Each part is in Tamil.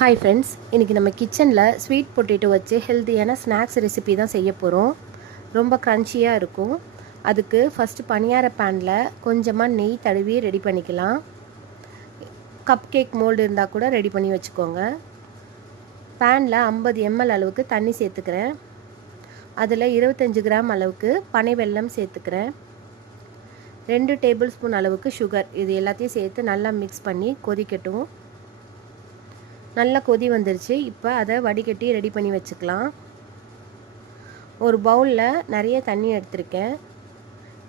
ஹாய் ஃப்ரெண்ட்ஸ், இன்றைக்கி நம்ம கிச்சனில் ஸ்வீட் பொட்டேட்டோ வச்சு ஹெல்த்தியான ஸ்நாக்ஸ் ரெசிபி தான் செய்ய போகிறோம். ரொம்ப க்ரன்ச்சியாக இருக்கும். அதுக்கு ஃபஸ்ட்டு பணியார பேனில் கொஞ்சமாக நெய் தடவி ரெடி பண்ணிக்கலாம். கப் கேக் மோல்டு இருந்தால் கூட ரெடி பண்ணி வச்சுக்கோங்க. பேனில் 50 ml அளவுக்கு தண்ணி சேர்த்துக்கிறேன். அதில் 25 கிராம் அளவுக்கு பனை வெல்லம் சேர்த்துக்கிறேன். 2 டேபிள் ஸ்பூன் அளவுக்கு சுகர், இது எல்லாத்தையும் சேர்த்து நல்லா மிக்ஸ் பண்ணி கொதிக்கட்டும். நல்லா கொதி வந்துருச்சு. இப்போ அதை வடிகட்டி ரெடி பண்ணி வச்சுக்கலாம். ஒரு பவுலில் நிறைய தண்ணி எடுத்திருக்கேன்.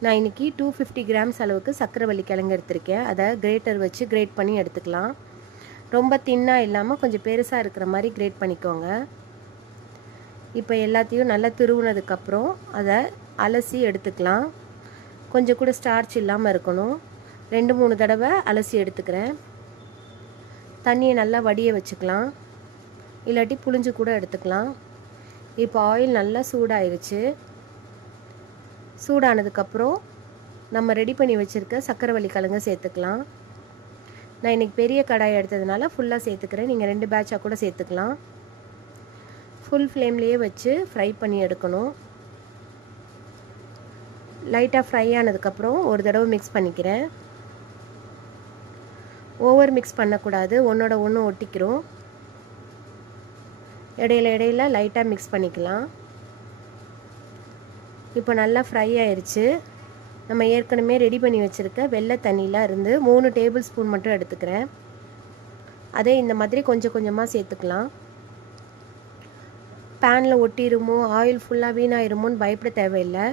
நான் இன்றைக்கி 250 கிராம்ஸ் அளவுக்கு சர்க்கரைவள்ளி கிழங்கு எடுத்திருக்கேன். அதை கிரேட்டர் வச்சு கிரேட் பண்ணி எடுத்துக்கலாம். ரொம்ப தின்னாக இல்லாமல் கொஞ்சம் பெருசாக இருக்கிற மாதிரி கிரேட் பண்ணிக்கோங்க. இப்போ எல்லாத்தையும் நல்லா துருவுனதுக்கப்புறம் அதை அலசி எடுத்துக்கலாம். கொஞ்சம் கூட ஸ்டார்ச் இல்லாமல் இருக்கணும். 2-3 தடவை அலசி எடுத்துக்கிறேன். தண்ணியை நல்லா வடிய வச்சுக்கலாம், இல்லாட்டி புளிஞ்சு கூட எடுத்துக்கலாம். இப்போ ஆயில் நல்லா சூடாயிருச்சு. சூடானதுக்கப்புறம் நம்ம ரெடி பண்ணி வச்சுருக்க சர்க்கரைவள்ளி கிழங்கு சேர்த்துக்கலாம். நான் இன்றைக்கி பெரிய கடாய் எடுத்ததுனால ஃபுல்லாக சேர்த்துக்கிறேன். நீங்கள் 2 பேட்சாக கூட சேர்த்துக்கலாம். ஃபுல் ஃப்ளேம்லேயே வச்சு ஃப்ரை பண்ணி எடுக்கணும். லைட்டாக ஃப்ரை ஆனதுக்கப்புறம் ஒரு தடவை மிக்ஸ் பண்ணிக்கிறேன். ஓவர் மிக்ஸ் பண்ணக்கூடாது, ஒன்றோட ஒன்று ஒட்டிக்கிறோம். இடையில லைட்டாக மிக்ஸ் பண்ணிக்கலாம். இப்போ நல்லா ஃப்ரை ஆயிடுச்சு. நம்ம ஏற்கனவே ரெடி பண்ணி வச்சுருக்க வெள்ளை தண்ணியில் இருந்து 3 டேபிள் ஸ்பூன் மட்டும் எடுத்துக்கிறேன். அதே இந்த மாதிரி கொஞ்சம் கொஞ்சமாக சேர்த்துக்கலாம். பேனில் ஒட்டிடுமோ, ஆயில் ஃபுல்லாக வீணாயிருமோன்னு பயப்பட தேவையில்லை.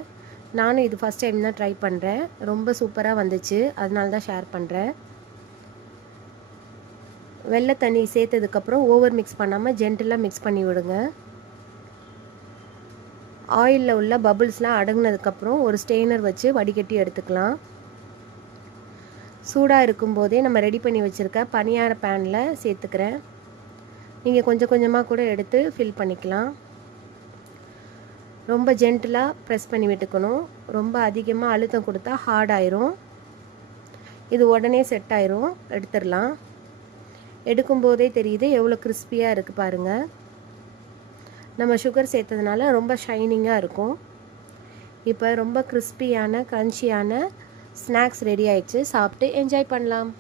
நானும் இது ஃபஸ்ட் டைம் தான் ட்ரை பண்ணுறேன். ரொம்ப சூப்பராக வந்துச்சு, அதனால தான் ஷேர் பண்ணுறேன். வெள்ளை தண்ணி சேர்த்ததுக்கப்புறம் ஓவர் மிக்ஸ் பண்ணாமல் ஜென்டிலாக மிக்ஸ் பண்ணி விடுங்க. ஆயிலில் உள்ள பபுள்ஸ்லாம் அடங்கினதுக்கப்புறம் ஒரு ஸ்டெய்னர் வச்சு வடிகட்டி எடுத்துக்கலாம். சூடாக இருக்கும்போதே நம்ம ரெடி பண்ணி வச்சுருக்க பணியார பேனில் சேர்த்துக்கிறேன். நீங்கள் கொஞ்சம் கொஞ்சமாக கூட எடுத்து ஃபில் பண்ணிக்கலாம். ரொம்ப ஜென்டிலாக ப்ரெஸ் பண்ணி விட்டுக்கணும். ரொம்ப அதிகமாக அழுத்தம் கொடுத்தா ஹார்ட் ஆயிரும். இது உடனே செட் ஆயிரும். எடுத்துடலாம். எடுக்கும்போதே தெரியுது எவ்வளோ கிறிஸ்பியாக இருக்குது பாருங்கள். நம்ம சுகர் சேர்த்ததுனால ரொம்ப ஷைனிங்காக இருக்கும். இப்போ ரொம்ப கிறிஸ்பியான க்ரன்ச்சியான ஸ்நாக்ஸ் ரெடி ஆயிடுச்சு. சாப்பிட்டு என்ஜாய் பண்ணலாம்.